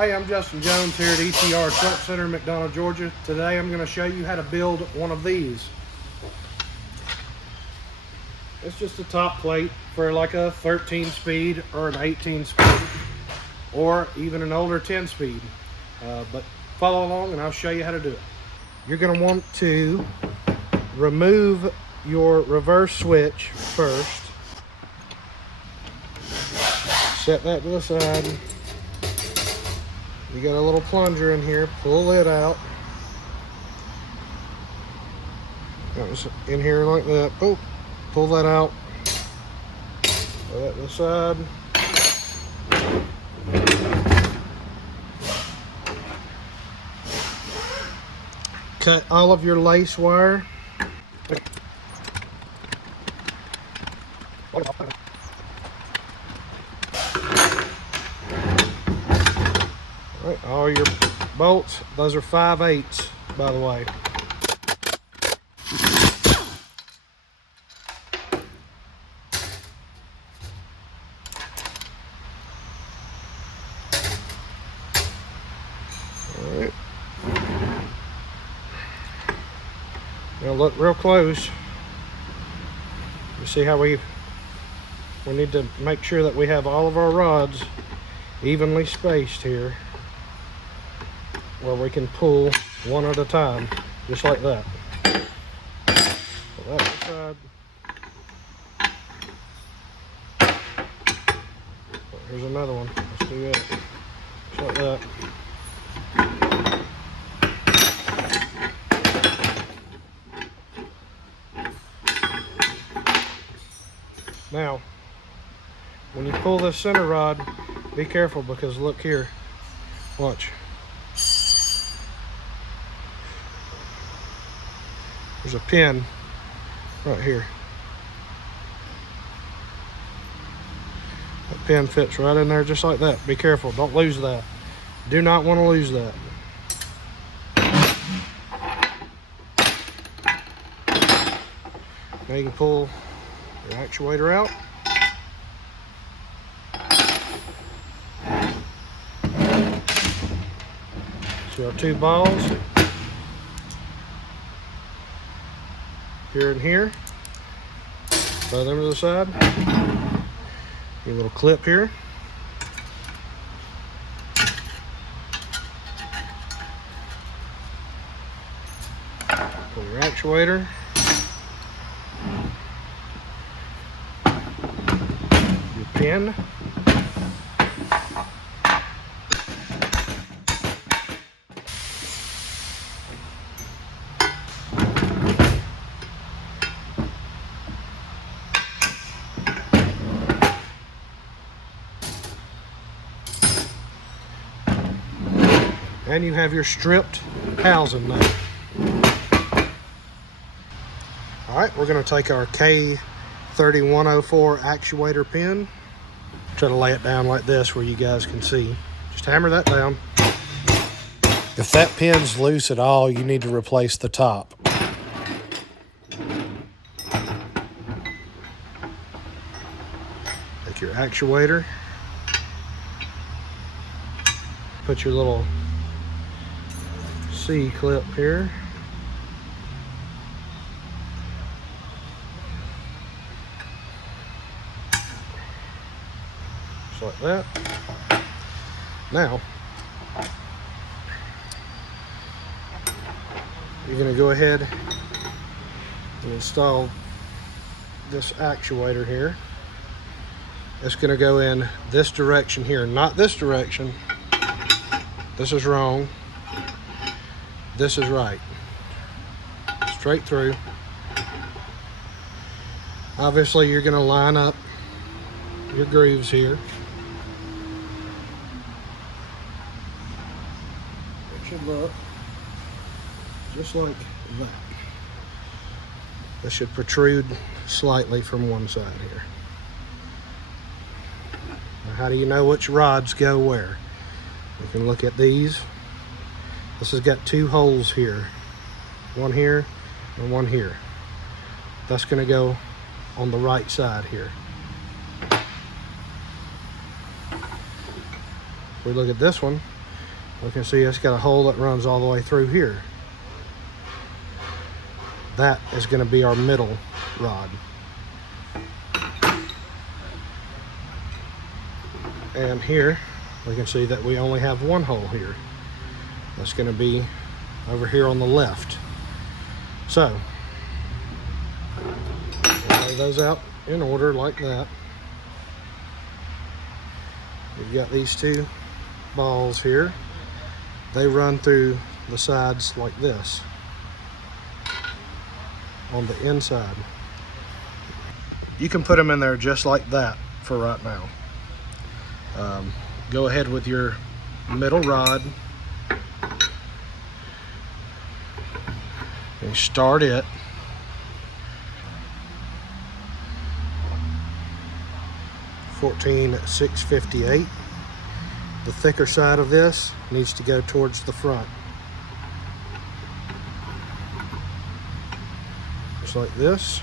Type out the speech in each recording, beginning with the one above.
Hey, I'm Justin Jones here at ETR Truck Center in McDonough, Georgia. Today I'm going to show you how to build one of these. It's just a top plate for like a 13 speed or an 18 speed or even an older 10 speed. But follow along and I'll show you how to do it. You're going to want to remove your reverse switch first. Set that to the side. You got a little plunger in here, pull it out. That was in here like that. Oh, pull that out. Put that to the side. Cut all of your lace wire. All your bolts, those are 5/8, by the way. All right. Now look real close. You see how we need to make sure that we have all of our rods evenly spaced here, where we can pull one at a time, just like that. Pull that aside. Here's another one. Let's do it. Just like that. Now, when you pull this center rod, be careful because look here. Watch. There's a pin right here. That pin fits right in there just like that. Be careful, don't lose that. Do not want to lose that. Now you can pull your actuator out. So our two balls. Here and here. Throw them to the side. Your little clip here. Pull your actuator. Your pin. And you have your stripped housing now. All right, we're going to take our K3104 actuator pin. Try to lay it down like this where you guys can see. Just hammer that down. If that pin's loose at all, you need to replace the top. Take your actuator. Put your little C-clip here. Just like that. Now, you're going to go ahead and install this actuator here. It's going to go in this direction here, not this direction. This is wrong. This is right. Straight through. Obviously, you're going to line up your grooves here. It should look just like that. This should protrude slightly from one side here. Now, how do you know which rods go where? You can look at these. This has got two holes here. One here and one here. That's going to go on the right side here. If we look at this one, We can see it's got a hole that runs all the way through here. That is going to be our middle rod. And here we can see that we only have one hole here. That's going to be over here on the left. So we'll lay those out in order like that. We've got these two balls here. They run through the sides like this on the inside. You can put them in there just like that for right now. Go ahead with your middle rod and start it. (14,658). The thicker side of this needs to go towards the front. Just like this.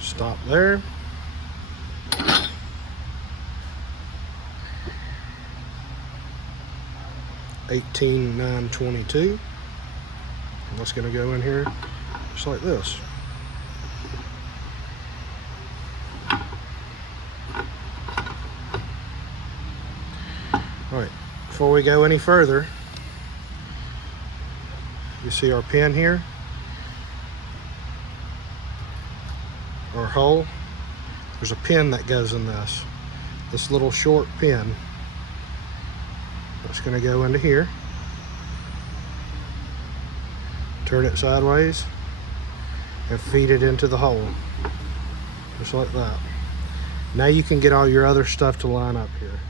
Stop there. (18,922). And that's going to go in here just like this. Alright, before we go any further, you see our pin here, our hole. There's a pin that goes in this little short pin. That's going to go into here. Turn it sideways and feed it into the hole, just like that. Now you can get all your other stuff to line up here.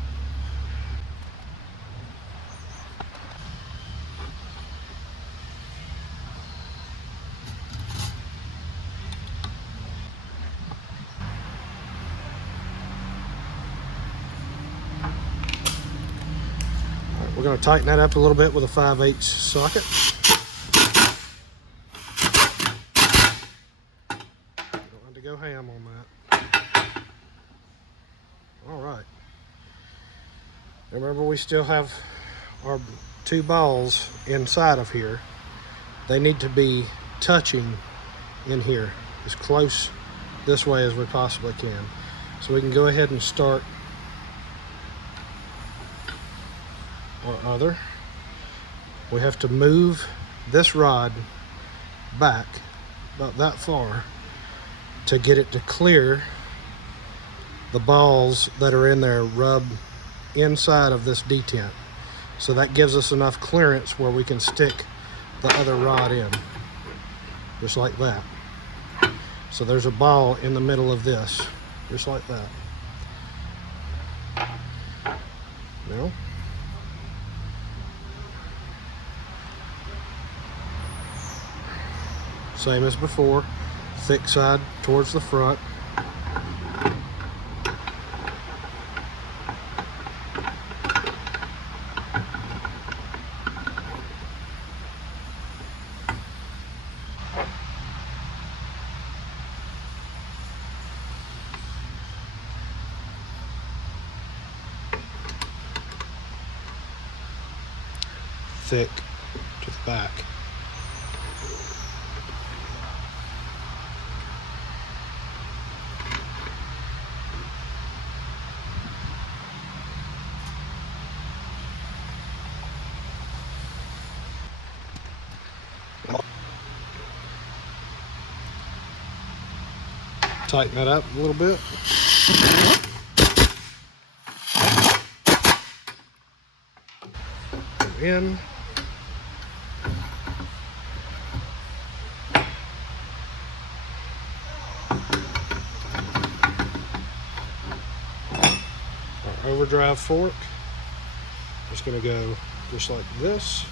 We're going to tighten that up a little bit with a 5/8 socket. You don't have to go ham on that. Alright. Remember, we still have our two balls inside of here. They need to be touching in here as close this way as we possibly can. So we can go ahead and start our other. We have to move this rod back about that far to get it to clear the balls that are in there, rub inside of this detent. So that gives us enough clearance where we can stick the other rod in, just like that. So there's a ball in the middle of this, just like that. Now, same as before, thick side towards the front. Thick to the back. Tighten that up a little bit. In. Our overdrive fork is going to go just like this.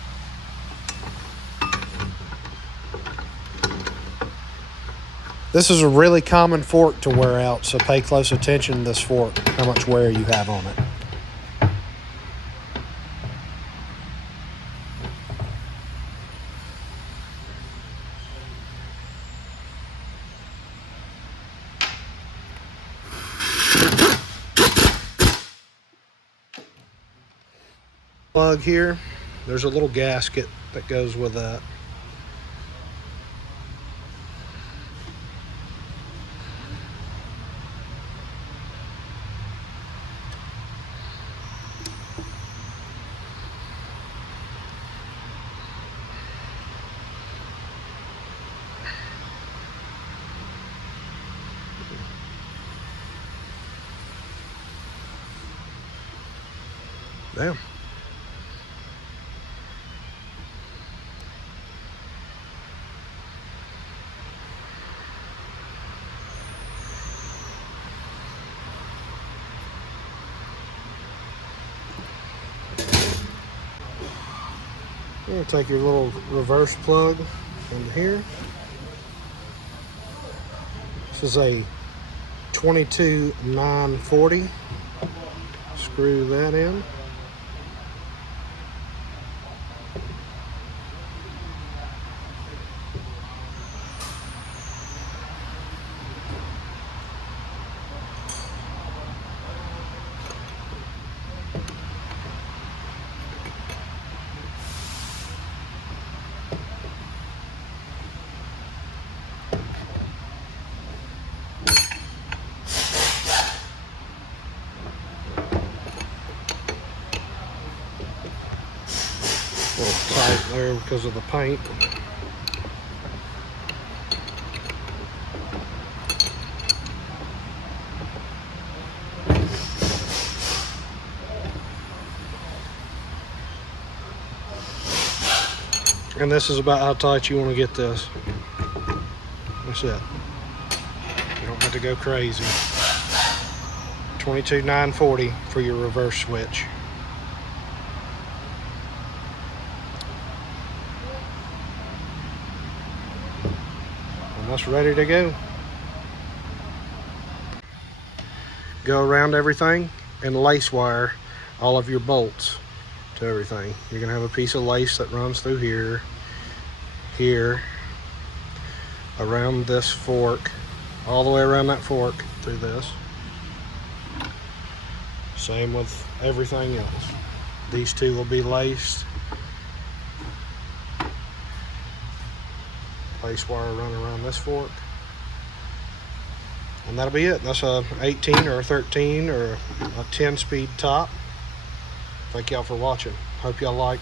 This is a really common fork to wear out, so pay close attention to this fork, how much wear you have on it. Plug here, there's a little gasket that goes with that. Damn. You're gonna take your little reverse plug into here. This is a 22-940. Screw that in. A little tight there because of the paint. And this is about how tight you want to get this. That's it. You don't have to go crazy. 22-940 for your reverse switch. And that's ready to go. Go around everything and lace wire all of your bolts to everything. You're gonna have a piece of lace that runs through here, here, around this fork, all the way around that fork through this. Same with everything else. These two will be laced. Lace wire running around this fork. And that'll be it. That's a 18 or a 13 or a 10 speed top. Thank y'all for watching. Hope y'all like